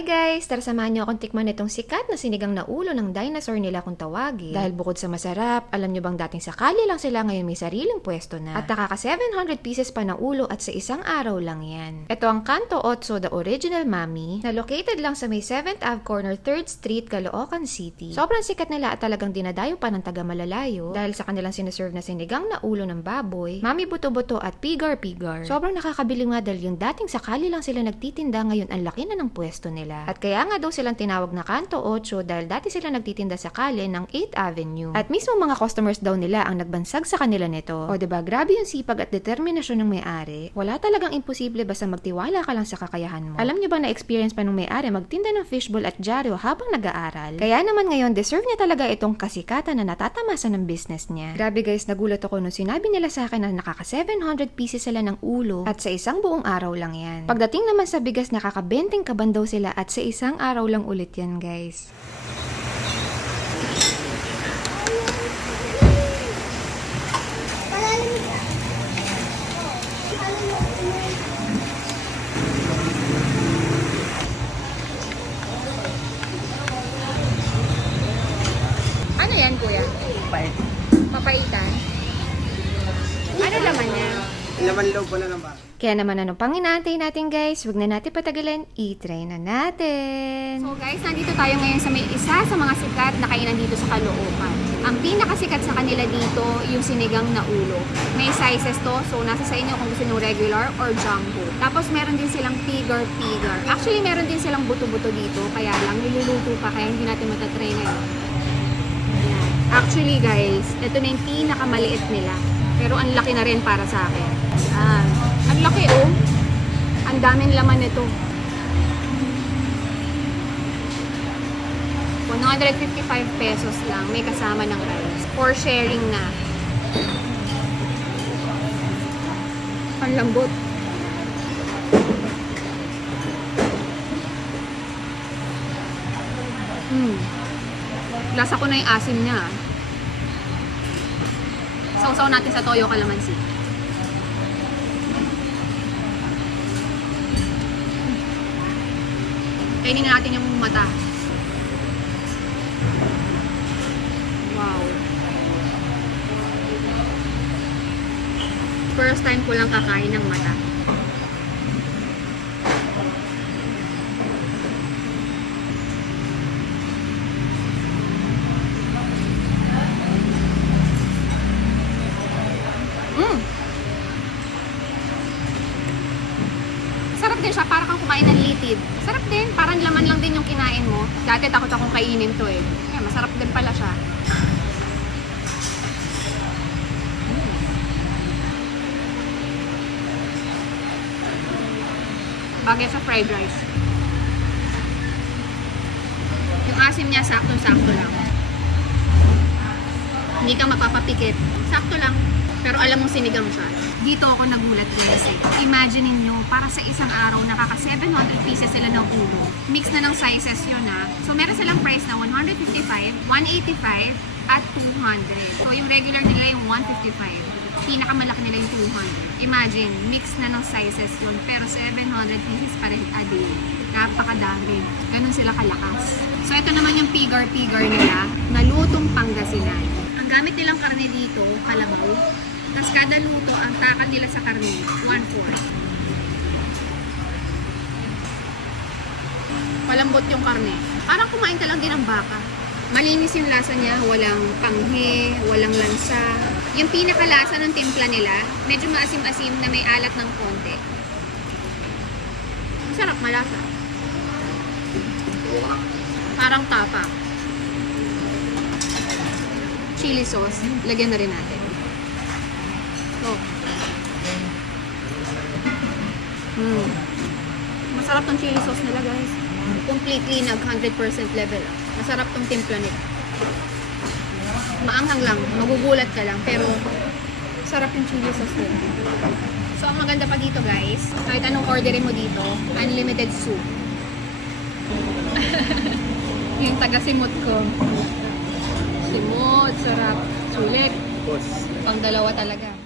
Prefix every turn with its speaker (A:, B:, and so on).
A: Hi guys! Tara samahan niyo akong tikman itong sikat na sinigang na ulo ng dinosaur nila kung tawagin. Dahil bukod sa masarap, alam niyo bang dating sakali lang sila ngayon may sariling pwesto na. At nakaka 700 pieces pa na ulo at sa isang araw lang yan. Ito ang Kanto Otso The Original Mami na located lang sa may 7th Ave Corner 3rd Street, Caloocan City. Sobrang sikat nila at talagang dinadayo pa ng taga malalayo dahil sa kanilang sinaserve na sinigang na ulo ng baboy, mami buto-buto at pigar-pigar. Sobrang nakakabili nga dahil yung dating sakali lang sila nagtitinda ngayon ang laki na ng pwesto nila. At kaya nga daw silang tinawag na Kanto 8 dahil dati sila nagtitinda sa kale ng 8th Avenue. At mismo mga customers daw nila ang nagbansag sa kanila nito. O ba grabe yung sipag at determinasyon ng may-ari. Wala talagang imposible basta magtiwala ka lang sa kakayahan mo. Alam niyo ba na experience pa nung may-ari magtinda ng fishbowl at dyaryo habang nag-aaral? Kaya naman ngayon deserve niya talaga itong kasikatan na natatamasan ng business niya. Grabe guys, nagulat ako nung sinabi nila sa akin na nakaka 700 pieces sila ng ulo at sa isang buong araw lang yan. Pagdating naman sa bigas nakakabenting kaban daw sila at sa isang araw lang ulit yan guys. Ano yan kuya?
B: Pait.
A: Papaitan? Ano laman niya?
B: Laman loob ko na lang ba?
A: Kaya naman ano pang inaantay natin guys, wag na natin patagalin, i-try na natin.
C: So guys, nandito tayo ngayon sa may isa sa mga sikat na kainan dito sa Caloocan. Ang pinakasikat sa kanila dito, yung sinigang na ulo. May sizes to, so nasa sa inyo kung gusto nyo regular or jumbo. Tapos meron din silang pigar-pigar. Actually, meron din silang buto-buto dito, kaya lang niluluto pa, kaya hindi natin matatry. Yan. Actually guys, ito na yung pinakamaliit nila. Pero ang laki na rin para sa akin. Yan. Ang laki oh. Ang daming laman nito. 155 pesos lang. May kasama ng rice. For sharing na. Ang lambot. Mm. Lasa ko na yung asim niya. Sausaw natin sa toyo kalamansi. Kainin na natin yung mata. Wow. First time ko lang kakain ng mata. Sarap din siya, para kang kumain ng litid. Sarap din, parang laman lang din yung kinain mo. Dati takot akong kainin to eh. Kaya masarap din pala siya. Bagay sa fried rice. Yung asim niya, sakto-sakto lang. Hindi ka mapapapikit. Sakto lang. Pero alam mong sinigang siya. Dito ako nagulat eh. Imagine niyo para sa isang araw, nakaka 700 pieces sila ng ulo. Mix na ng sizes yun ha. So meron silang price na 155, 185, at 200. So yung regular nila yung 155. Pinakamalaki nila yung 200. Imagine, mix na ng sizes yun. Pero 700 pieces pa rin a day. Napakadami. Ganun sila kalakas. So ito naman yung pigar-pigar nila na lutong Pangasinan. Ang gamit nilang karne dito, kalabaw. Tapos kada luto, ang takal nila sa karne, 1-4. Palambot yung karne. Parang kumain ka lang din ng baka. Malinis yung lasa niya, walang panghe, walang lansa. Yung pinakalasa ng timpla nila, medyo maasim-asim na may alat ng konti. Sarap malasa. Parang tapa. Chili sauce, lagyan na rin natin. Oh. Mm. Masarap tong chili sauce nila, guys. Completely nag 100% level. Masarap tong timpla nila. Maanghang lang, magugulat ka lang, pero sarap yung chili sauce nila. So, ang maganda pa dito, guys, kahit anong orderin mo dito, unlimited soup. yung taga-simot ko. Simot, sarap. Sulit. Pang dalawa talaga.